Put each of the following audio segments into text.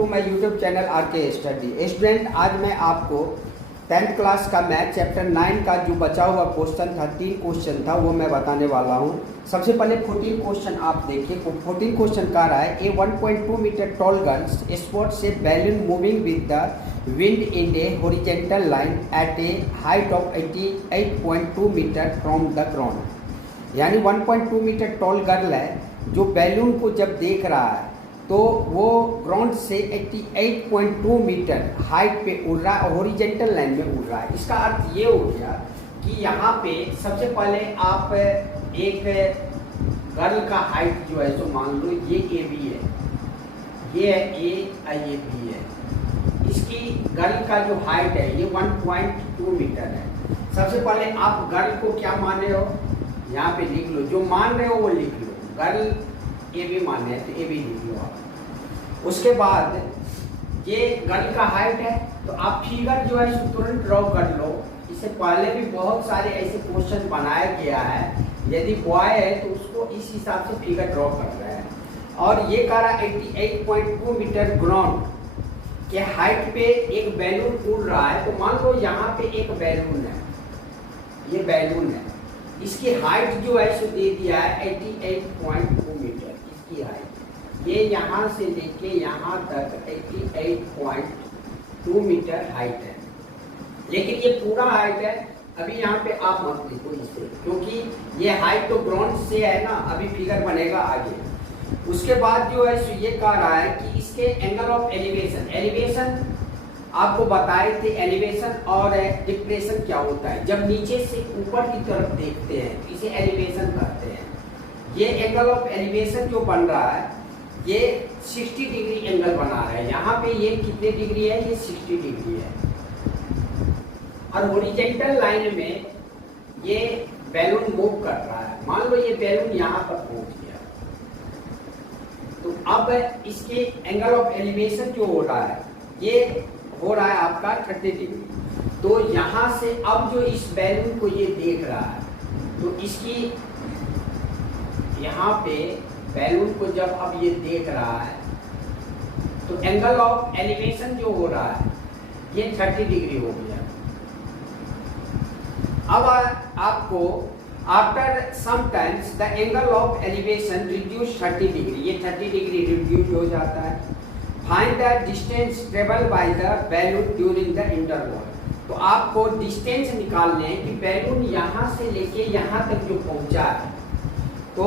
To my YouTube channel RK study. Student, आज मैं आपको 10th क्लास का मैथ चैप्टर 9 का जो बचा हुआ क्वेश्चन था, 3 क्वेश्चन था, वो मैं बताने वाला हूँ। सबसे पहले 14 क्वेश्चन आप देखिए। 14 क्वेश्चन कह रहा है a 1.2 metre tall gun spot से balloon moving with the wind in a horizontal line at a height of 88.2 metre from the ground. यानी 1.2 मीटर टॉल गर्ल है जो बैलून को जब देख रहा है तो वो ग्राउंड से 88.2 मीटर हाइट पे उड़ रहा है, हॉरिजॉन्टल लाइन में उड़ रहा है। इसका अर्थ ये हो गया कि यहाँ पे सबसे पहले आप एक गर्ल का हाइट जो है, तो मान लो ये ए बी है, ये है ए और ये बी है। इसकी गर्ल का जो हाइट है ये 1.2 मीटर है। सबसे पहले आप गर्ल को क्या मान रहे हो, यहाँ पे लिख लो, जो मान रहे हो वो लिख लो। गर्ल ए बी माने हैं तो ए बी लिख लो आप। उसके बाद ये गर्ल का हाइट है, तो आप फिगर जो है तुरंत ड्रॉ कर लो। इससे पहले भी बहुत सारे ऐसे क्वेश्चन बनाया गया है। यदि बॉय है तो उसको इस हिसाब से फिगर ड्रॉ कर रहा है। और ये कह रहा 88.2 मीटर ग्राउंड के हाइट पे एक बैलून उड़ रहा है। तो मान लो यहाँ पे एक बैलून है, ये बैलून है, इसकी हाइट जो है सो दे दिया है 88.2 मीटर इसकी हाइट। ये यहाँ से लेके यहाँ तक 88.2 मीटर हाइट है, लेकिन ये पूरा हाइट है। अभी यहाँ पे आप मत लिखो इसे, क्योंकि ये हाइट तो ग्राउंड से है ना, अभी फिगर बनेगा आगे। उसके बाद जो है सो ये कह रहा है कि इसके एंगल ऑफ एलिवेशन, एलिवेशन आपको बताए थे, एलिवेशन और डिप्रेशन क्या होता है। जब नीचे से ऊपर की तरफ देखते हैं इसे एलिवेशन कहते हैं। ये एंगल ऑफ एलिवेशन जो बन रहा है ये 60 डिग्री एंगल बना रहा है। यहाँ पे ये कितने डिग्री है, ये 60 डिग्री है। और हॉरिजॉन्टल लाइन में ये बैलून मूव कर रहा है। मान लो ये बैलून यहाँ पर पहुंच गया, तो अब इसके एंगल ऑफ एलिवेशन जो हो रहा है ये हो रहा है आपका 30 डिग्री। तो यहाँ से अब जो इस बैलून को ये देख रहा है, तो इसकी यहाँ पे बैलून को जब अब ये देख रहा है तो एंगल ऑफ एलिवेशन जो हो रहा है ये 30 डिग्री हो गया। अब आपको after some times the angle of elevation reduce 30 degree, ये 30 डिग्री रिड्यूस हो जाता है। Find the distance travel by the balloon during the interval. तो आपको डिस्टेंस निकालने हैं कि बैलून यहाँ से लेके यहाँ तक जो पहुँचा है, तो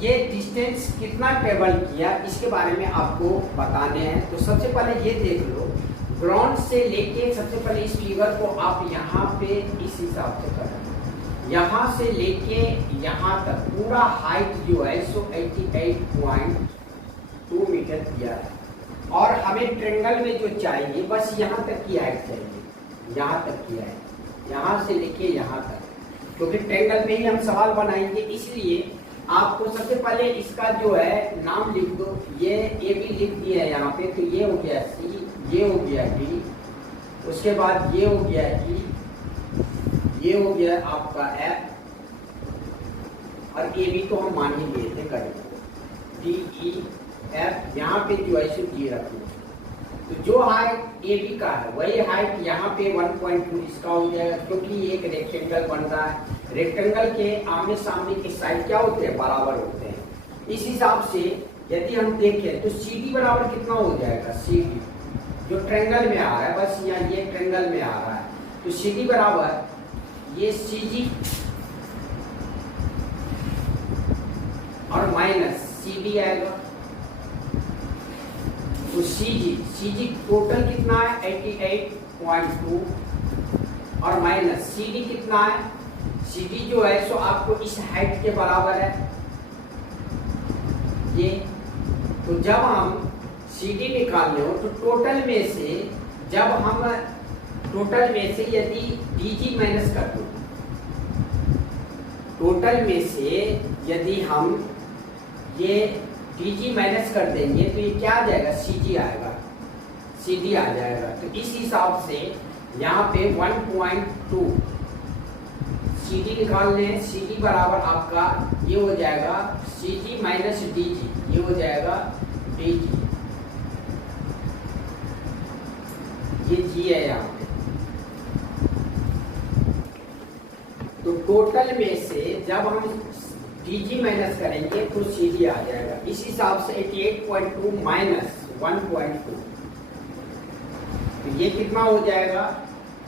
ये डिस्टेंस कितना ट्रेवल किया, इसके बारे में आपको बताने हैं। तो सबसे पहले ये देख लो, ग्राउंड से लेके सबसे पहले इस फिगर को आप यहाँ पे इस हिसाब से करें, यहाँ से लेके यहाँ तक पूरा हाइट जो है सो 88.2 मीटर दिया है। और हमें ट्रेंगल में जो चाहिए बस यहाँ तक की हाइट चाहिए, यहाँ तक की हाइट, यहाँ से लेके यहाँ तक, क्योंकि ट्रेंगल में ही हम सवाल बनाएंगे। इसलिए आपको सबसे पहले इसका जो है नाम लिख दो। ये ए बी लिख दिया है यहाँ पे, तो ये हो गया सी, ये हो गया डी, उसके बाद ये हो गया ई, ये हो गया आपका एफ, और ए बी तो हम मान ही लिए थे करेंगे, डी ई एफ, यहाँ पे जो है सो जी रखो। तो जो हाइट ए बी का है वही हाइट यहाँ पे 1.2 इसका हो जाएगा, क्योंकि एक रेक्टेंगल बन रहा है। रेक्टेंगल के आमने सामने के साइड क्या होते हैं, बराबर होते हैं। इस हिसाब से यदि हम देखें तो सी डी बराबर कितना हो जाएगा, सी डी जो ट्रेंगल में आ रहा है, बस यहाँ ये ट्रेंगल में आ रहा है, तो सी डी बराबर ये सी जी और माइनस सी डी आएगा। तो सी जी टोटल कितना है 88.2 और माइनस सी डी कितना है, सी डी जो है सो आपको इस हाइट के बराबर है ये। तो जब हम सी डी निकालने हो तो टोटल में से, जब हम टोटल में से यदि डी जी माइनस कर दो, टोटल में से यदि हम ये डी जी माइनस कर देंगे तो ये क्या आ जाएगा, सी जी आएगा, सी डी आ जाएगा। तो इस हिसाब से यहाँ पे 1.2 सी डी निकालने हैं। सी डी बराबर आपका ये हो जाएगा सी जी माइनस डी जी, ये हो जाएगा डी जी। ये जी है यहाँ पे। तो टोटल में से जब हम DG माइनस करेंगे तो CD आ जाएगा। इस हिसाब से 88.2 माइनस 1.2, तो ये कितना हो जाएगा?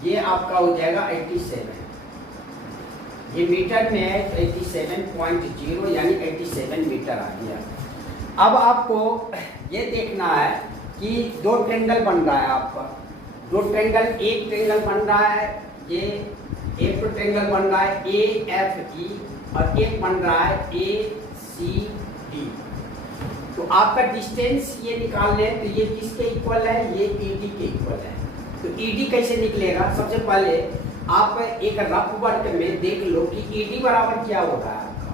ये आपका हो जाएगा 87। ये मीटर में है तो 87.0 यानी 87 मीटर आ गया। अब आपको ये देखना है कि दो ट्रेंगल बन रहा है आपका, दो ट्रेंगल, एक ट्रेंगल बन रहा है, ये एक तो ट्रेंगल बन रहा है AFE और एक बन रहा है ACD। तो आपका डिस्टेंस ये निकालने हैं, तो ये किसके इक्वल है? ये ED के इक्वल है। तो ED कैसे निकलेगा? सबसे पहले आप एक रफ वर्क में देख लो कि ED बराबर क्या होता है आपका।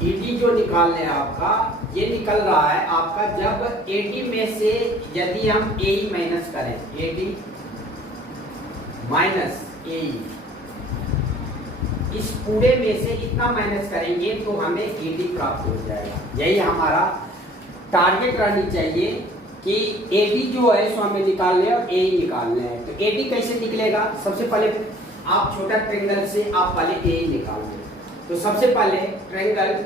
ED जो निकालने हैं आपका, ये निकल रहा है आपका जब AD में से यदि हम AE माइनस करें, AD माइनस AE, इस पूरे में से इतना माइनस करेंगे तो हमें AD प्राप्त हो जाएगा। यही हमारा टारगेट रहनी चाहिए कि AD जो है सो हमें निकालना है और AE निकालना है। तो AD कैसे निकलेगा? सबसे पहले आप छोटा ट्रेंगल से आप पहले AE निकाल लें। तो सबसे पहले ट्रेंगल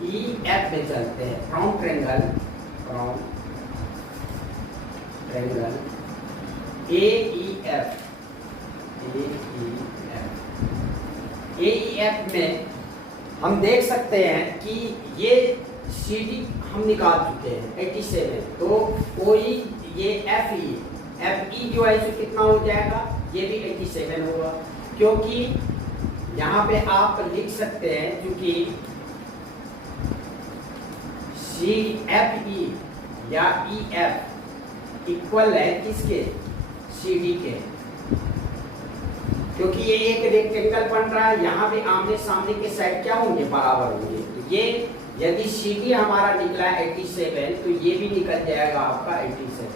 AEF में चलते हैं। फ्रॉम ट्रेंगल AEF में हम देख सकते हैं कि ये CD हम निकाल चुके हैं 87। तो कोई ये FE जो है सो कितना हो जाएगा? ये भी 87 होगा, क्योंकि यहाँ पे आप लिख सकते हैं क्योंकि CFE या EF इक्वल है किसके? CD के, क्योंकि ये एक रेक्टेंगल बन रहा है। यहाँ पे आमने सामने के साइड क्या होंगे? बराबर होंगे। तो ये यदि CD हमारा निकला है 87, तो ये भी निकल जाएगा आपका 87।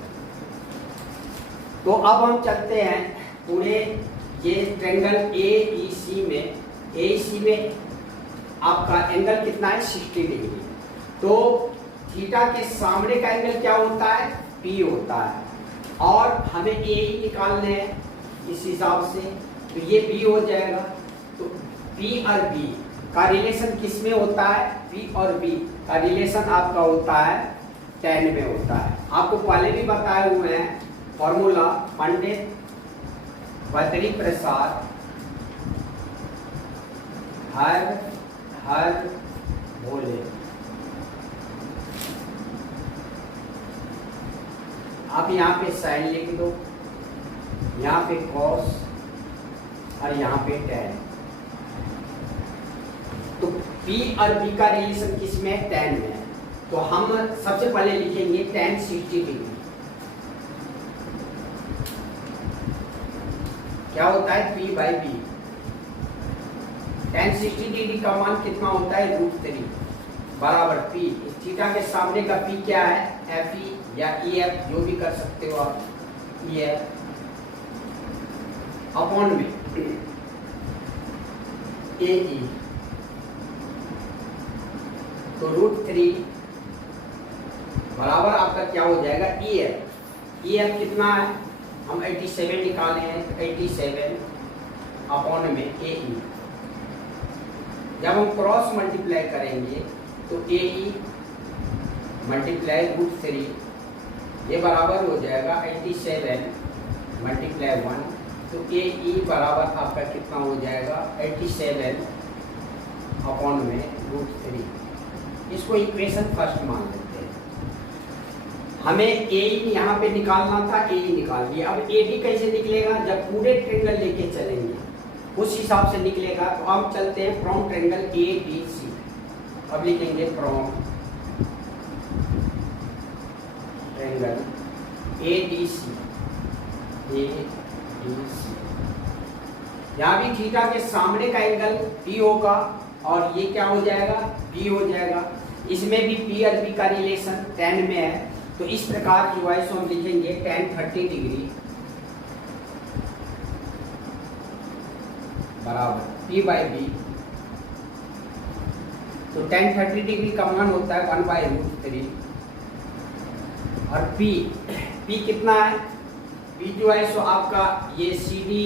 तो अब हम चलते हैं पूरे ये ट्रेंगल AEC में आपका एंगल कितना है? 60 डिग्री। तो थीटा के सामने का एंगल क्या होता है? P होता है, और हमें AE निकालने हैं इस हिसाब से, तो ये B हो जाएगा। तो P और B का रिलेशन किस में होता है? P और B का रिलेशन आपका होता है tan में होता है। आपको पहले भी बताए हुए हैं फॉर्मूला, पंडित बद्री प्रसाद हर बोले। आप यहाँ पे साइन लिख दो, यहाँ पे कॉस और यहाँ पे tan। तो P और B का रिलेशन किस में है? tan में है। तो हम सबसे पहले लिखेंगे tan 60 डिग्री। क्या होता है? P by B। tan 60 degree का मान कितना होता है? √3 बराबर P। इस थीटा के सामने का P क्या है? FE या EF, जो भी कर सकते हो आप, EF अपॉन में AE। तो √3 बराबर आपका क्या हो जाएगा? EF कितना है? हम 87 निकाले हैं, 87 अपॉन में AE। जब हम क्रॉस मल्टीप्लाई करेंगे तो AE मल्टीप्लाई √3, ये बराबर हो जाएगा 87 मल्टीप्लाई 1। तो AE बराबर आपका कितना हो जाएगा? 87 अपॉन में √3। इसको इक्वेशन फर्स्ट मान लेते हैं। हमें AE यहाँ पे निकालना था, AE निकाल लिया। अब AD कैसे निकलेगा? जब पूरे ट्रेंगल लेके चलेंगे उस हिसाब से निकलेगा। तो हम चलते हैं फ्रॉम ट्रेंगल ADC। अब लिखेंगे फ्रॉम ट्रेंगल ADC। यहाँ भी थीटा के सामने का एंगल P होगा और ये क्या हो जाएगा? B हो जाएगा। इसमें भी P और B का रिलेशन tan में है। तो इस प्रकार जो है सो हम लिखेंगे tan 30 डिग्री बराबर P बाई B। तो tan 30 डिग्री का मान होता है 1/√3। और पी कितना है, पी जो है सो आपका ये सी डी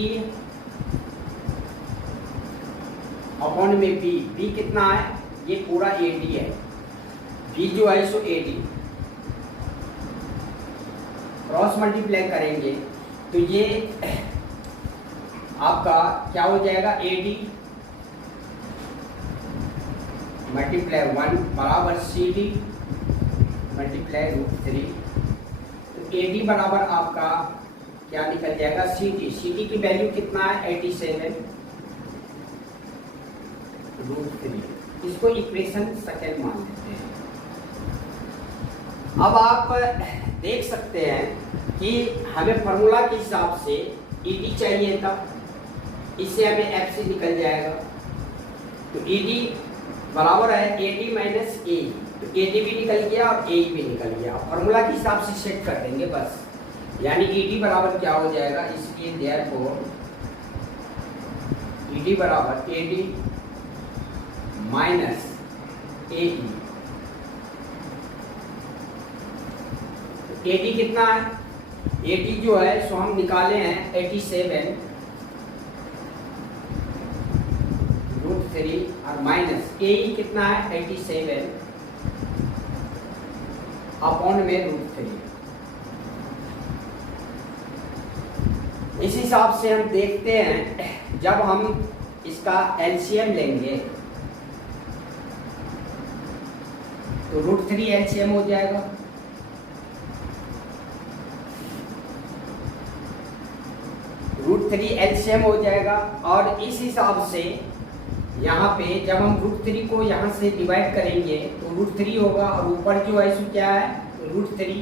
अपॉन में पी कितना है, ये पूरा ए डी है, पी जो है सो ए डी, क्रॉस मल्टीप्लाई करेंगे तो ये आपका क्या हो जाएगा, ए डी मल्टीप्लाई 1 बराबर सी डी मल्टीप्लाई √3, तो ए डी बराबर आपका क्या निकल जाएगा, सी डी की वैल्यू कितना है 87 √3, इसको इक्वेशन सेकंड मान लेते हैं। अब आप देख सकते हैं कि हमें फार्मूला के हिसाब से ई डी चाहिए था, इससे हमें एफ सी निकल जाएगा, तो ई डी बराबर है ए डी माइनस ए, तो ए डी भी निकल गया और ए भी निकल गया, फार्मूला के हिसाब से सेट कर देंगे बस, यानी ई डी बराबर क्या हो जाएगा, इसलिए देयरफॉर ई डी बराबर A D minus A E, A D कितना है, ए डी जो है सो हम निकाले हैं 87 √3 और माइनस ए कितना है 87 अपॉन में √3। इस हिसाब से हम देखते हैं जब हम इसका एलसीएम लेंगे तो √3 एलसीएम हो जाएगा, √3 एलसीएम हो जाएगा, और इस हिसाब से यहाँ पे जब हम √3 को यहाँ से डिवाइड करेंगे तो √3 होगा, और ऊपर जो है सो क्या है √3,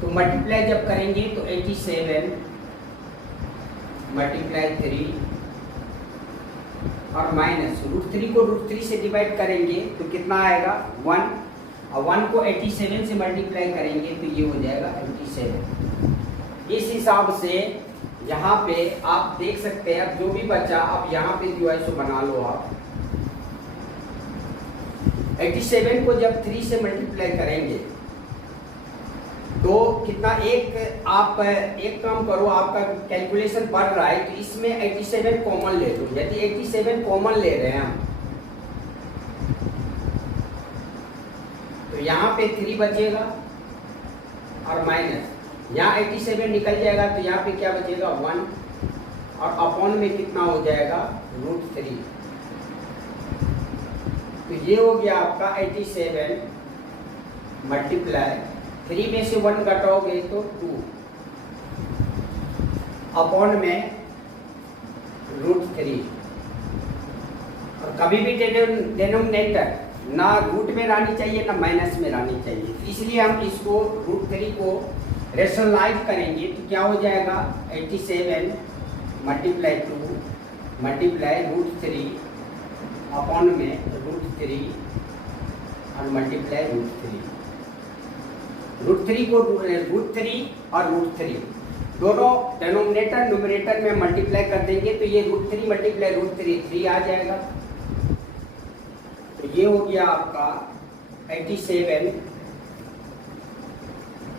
तो मल्टीप्लाई जब करेंगे तो 87 मल्टीप्लाई 3 और माइनस √3 को √3 से डिवाइड करेंगे तो कितना आएगा 1, और 1 को 87 से मल्टीप्लाई करेंगे तो ये हो जाएगा 87। इस हिसाब से यहाँ पे आप देख सकते हैं, अब जो भी बचा अब यहाँ पे जो है सो बना लो आप, 87 को जब 3 से मल्टीप्लाई करेंगे तो कितना, एक काम करो, आपका कैलकुलेशन बढ़ रहा है तो इसमें 87 कॉमन ले लो, यदि 87 कॉमन ले रहे हैं हम तो यहाँ पे 3 बचेगा और माइनस यहाँ 87 निकल जाएगा तो यहाँ पे क्या बचेगा 1, और अपॉन में कितना हो जाएगा √3, तो ये हो गया आपका 87 मल्टीप्लाई 3 में से 1 घटाओगे तो 2 अपॉन में √3, और कभी भी डेनोमिनेटर ना रूट में रहनी चाहिए ना माइनस में रहनी चाहिए, तो इसलिए हम इसको √3 को रेशनलाइज करेंगे तो क्या हो जाएगा 87 मल्टीप्लाई 2 मल्टीप्लाई √3 अपॉन में √3 और मल्टीप्लाई √3 को √3 और √3 दोनों डेनोमिनेटर न्यूमरेटर में मल्टीप्लाई कर देंगे तो ये √3 मल्टीप्लाई √3 3 आ जाएगा, तो ये हो गया आपका 87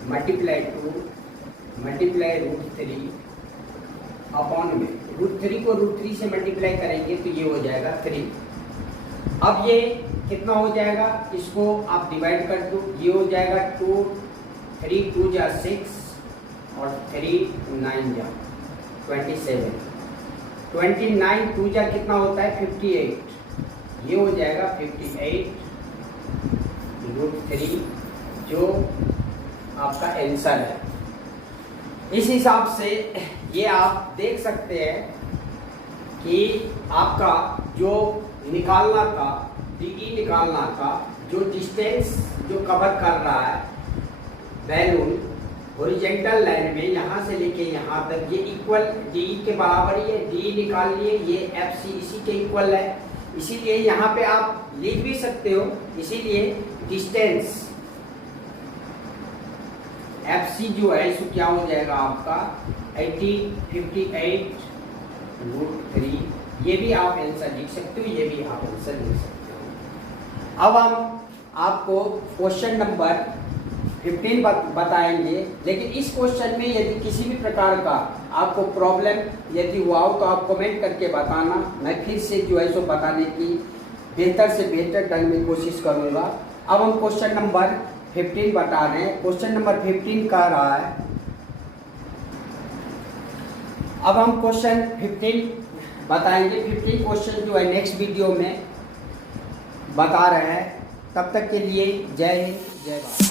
मल्टीप्लाई 2 मल्टीप्लाई √3 अपॉन में √3 को √3 से मल्टीप्लाई करेंगे तो ये हो जाएगा 3। अब ये कितना हो जाएगा, इसको आप डिवाइड कर दो, ये हो जाएगा 2 3 2 जा 6 और 3 9 जा 27, 29 2 जा कितना होता है 58, ये हो जाएगा 58 √3 जो आपका आंसर है। इस हिसाब से ये आप देख सकते हैं कि आपका जो निकालना था DE निकालना था, जो डिस्टेंस जो कवर कर रहा है बैलून हॉरिजॉन्टल लाइन में यहाँ से लेके यहाँ तक, ये इक्वल DE के बराबर ही है, DE निकाल लिए, ये FC इसी के इक्वल है, इसीलिए यहाँ पे आप लिख भी सकते हो, इसीलिए डिस्टेंस FC जो है इसको क्या हो जाएगा आपका 58 √3, ये भी आप आंसर लिख सकते हो, ये भी आप आंसर लिख सकते हो। अब हम आपको क्वेश्चन नंबर 15 बताएंगे। लेकिन इस क्वेश्चन में यदि किसी भी प्रकार का आपको प्रॉब्लम यदि हुआ हो तो आप कमेंट करके बताना, मैं फिर से जो है सो बताने की बेहतर से बेहतर ढंग में कोशिश करूँगा। अब हम क्वेश्चन नंबर 15 बता रहे हैं। क्वेश्चन नंबर 15 कह रहा है, अब हम क्वेश्चन 15 बताएंगे। 15 क्वेश्चन जो है नेक्स्ट वीडियो में बता रहे हैं। तब तक के लिए जय हिंद, जय भारत।